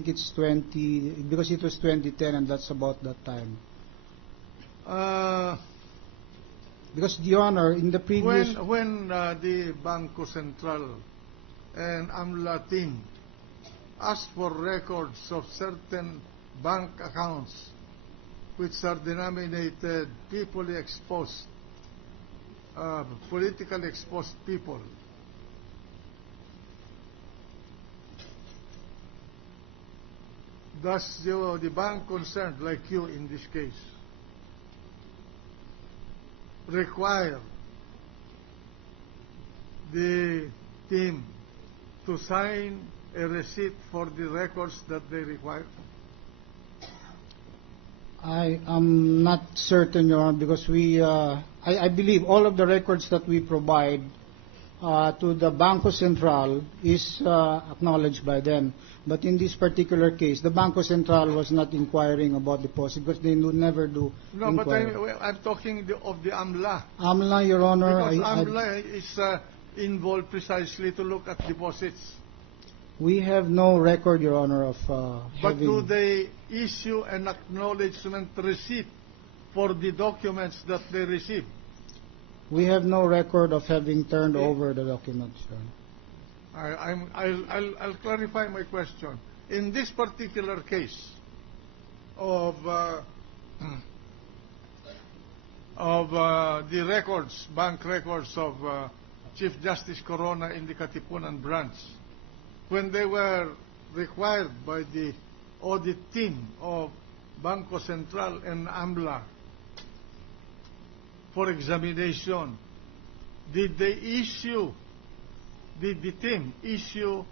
think it's 20, because it was 2010 and that's about that time. Because, Your Honor, in the previous... When the Bangko Sentral and AMLA team asked for records of certain bank accounts which are denominated politically exposed people, does the bank concerned, like you in this case, require the team to sign a receipt for the records that they require? I am not certain, Your Honor, because I believe all of the records that we provide to the Bangko Sentral is acknowledged by them. But in this particular case, the Bangko Sentral was not inquiring about deposit because they never do. No, inquire. But I'm talking of the AMLA. AMLA, Your Honor. Because AMLA is involved precisely to look at deposits. We have no record, Your Honor, of But having... do they issue an acknowledgement receipt for the documents that they receive? We have no record of having turned over the documents, Your Honor. I'll clarify my question. In this particular case of the records, bank records of Chief Justice Corona in the Katipunan branch, when they were required by the audit team of Bangko Sentral and AMLA for examination, did the team issue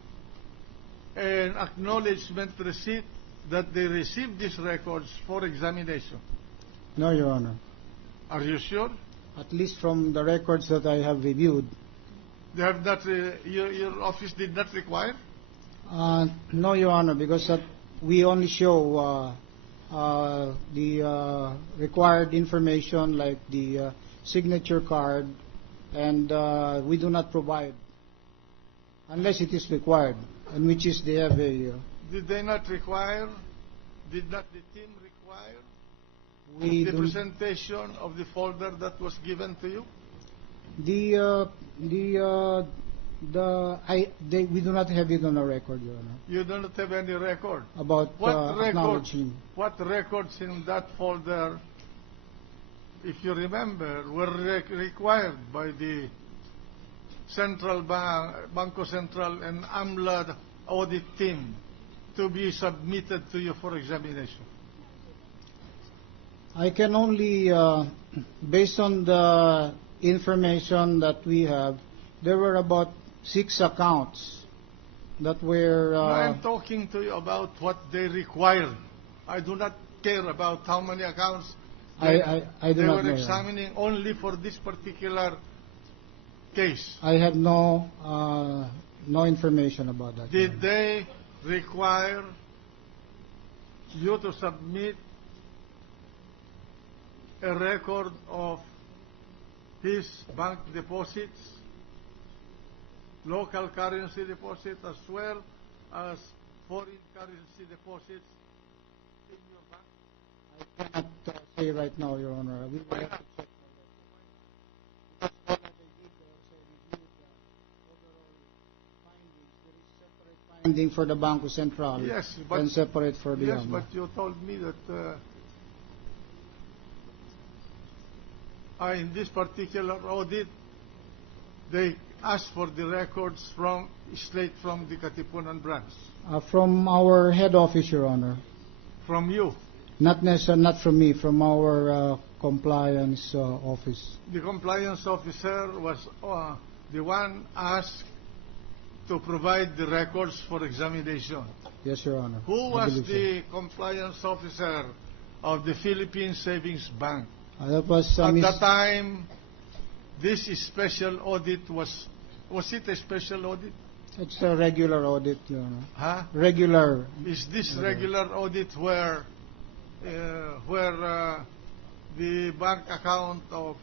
an acknowledgement receipt that they received these records for examination? No, Your Honor. Are you sure? At least from the records that I have reviewed. They have not, your office did not require? No, Your Honor, because we only show the required information like the signature card, and we do not provide unless it is required, and which is they have a... Did they not require? Did not the team require the presentation of the folder that was given to you? We do not have it on a record, Your Honor. You do not have any record? About acknowledging. What records in that folder, if you remember, were required by the Central Bangko Sentral and AMLA audit team to be submitted to you for examination? I can only, based on the information that we have, there were about 6 accounts that were... No, I'm talking to you about what they required. I do not care about how many accounts I do they not were know. examining only for this particular case. I have no information about that. Did they require you to submit a record of his bank deposits, local currency deposits, as well as foreign currency deposits in your bank? I cannot say right now, Your Honor. We will have to check all that. Because all that I did was I reviewed the overall findings. There is separate finding for the Bangko Sentral, yes, but, and separate for the yes, but you told me that in this particular audit, they asked for the records straight from the Katipunan branch. From our head office, Your Honor. From you? Not from me, from our compliance office. The compliance officer was the one asked to provide the records for examination. Yes, Your Honor. Who was the compliance officer of the Philippine Savings Bank? That was at the time this special audit was it a special audit? It's a regular audit, Your Honor. Huh? Regular. Is this regular audit where the bank account of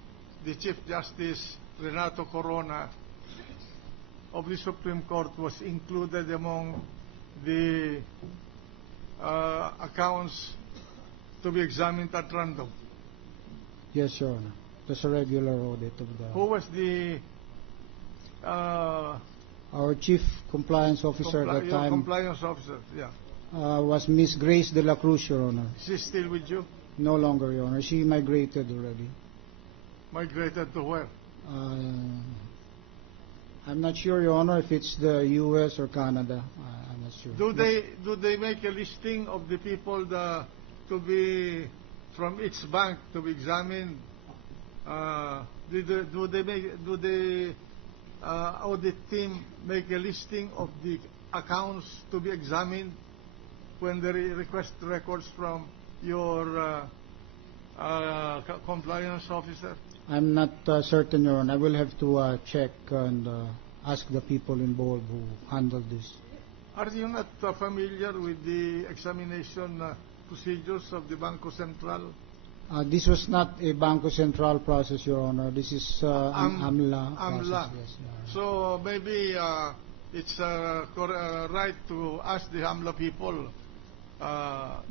the Chief Justice Renato Corona of the Supreme Court was included among the accounts to be examined at random? Yes, Your Honor. There's a regular audit of Who was the our chief compliance officer at that your time compliance officer? Yeah. was Miss Grace de la Cruz, Your Honor. Is she still with you? No longer, Your Honor. She migrated already. Migrated to where? I'm not sure, Your Honor, if it's the U.S. or Canada. I'm not sure. Do they make a listing of the people to be from each bank to be examined? Do the audit team make a listing of the accounts to be examined when they request records from your compliance officer? I'm not certain, Your Honor. I will have to check and ask the people involved who handled this. Are you not familiar with the examination procedures of the Banco Central? This was not a Banco Central process, Your Honor. This is an AMLA process. AMLA. Yes, Your Honor. So maybe it's right to ask the AMLA people.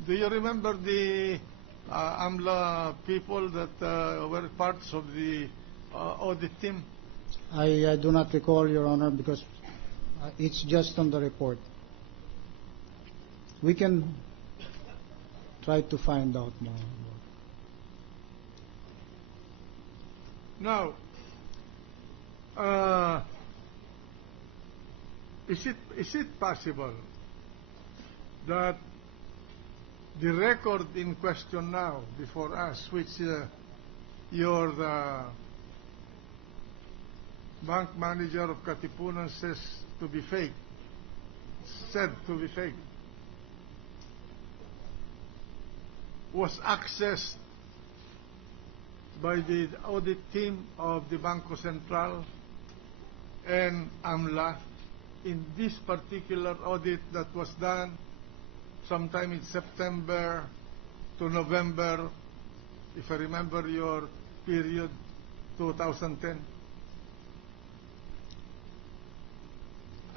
Do you remember the AMLA people that were parts of the audit team? I do not recall, Your Honor, because it's just on the report. We can try to find out more. Now, is it possible that the record in question now before us, which your bank manager of Katipunan said to be fake, was accessed by the audit team of the Banco Central and AMLA in this particular audit that was done sometime in September to November, if I remember your period, 2010?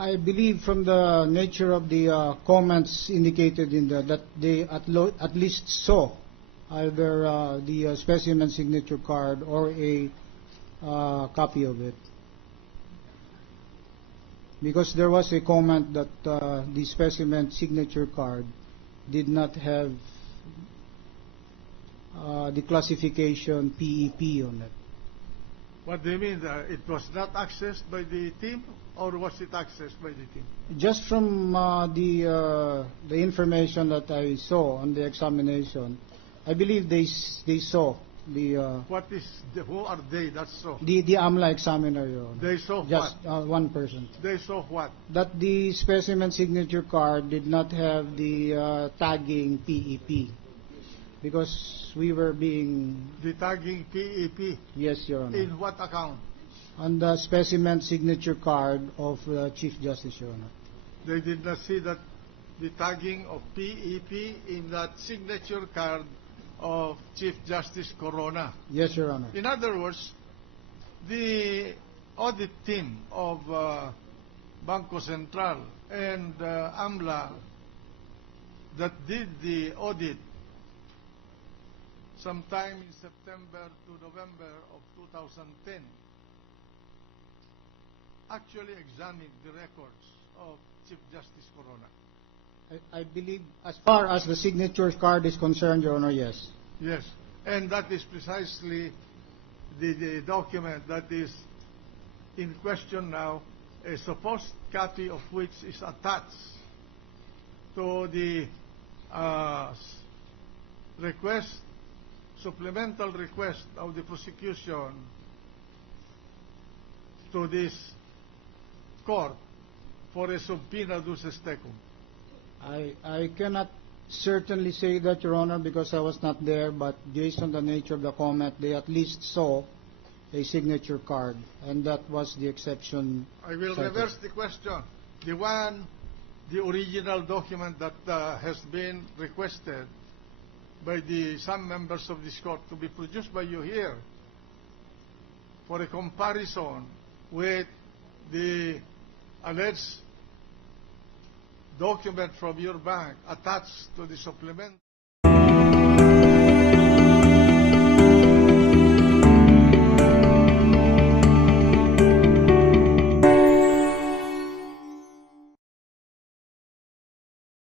I believe from the nature of the comments indicated in that they at least saw either the specimen signature card or a copy of it. Because there was a comment that the specimen signature card did not have the classification PEP on it. What do you mean? It was not accessed by the team, or was it accessed by the team? Just from the information that I saw on the examination, I believe they saw the who are they? That's so. The AMLA examiner, Your Honor. They saw just what? One person. They saw what? That the specimen signature card did not have the tagging PEP, because we were being... The tagging PEP? Yes, Your Honor. In what account? On the specimen signature card of Chief Justice, Your Honor. They did not see that the tagging of PEP in that signature card of Chief Justice Corona. Yes, Your Honor. In other words, the audit team of Banco Central and AMLA that did the audit sometime in September to November of 2010 actually examined the records of Chief Justice Corona. I believe, as far as the signature card is concerned, Your Honor, yes. Yes, and that is precisely the document that is in question now, a supposed copy of which is attached to the supplemental request of the prosecution to this court for a subpoena duces tecum. I cannot certainly say that, Your Honor, because I was not there, but based on the nature of the comment, they at least saw a signature card, and that was the exception. I will cited. reverse the question. The original document that has been requested by some members of this court to be produced by you here for a comparison with the alleged document from your bank attached to the supplement.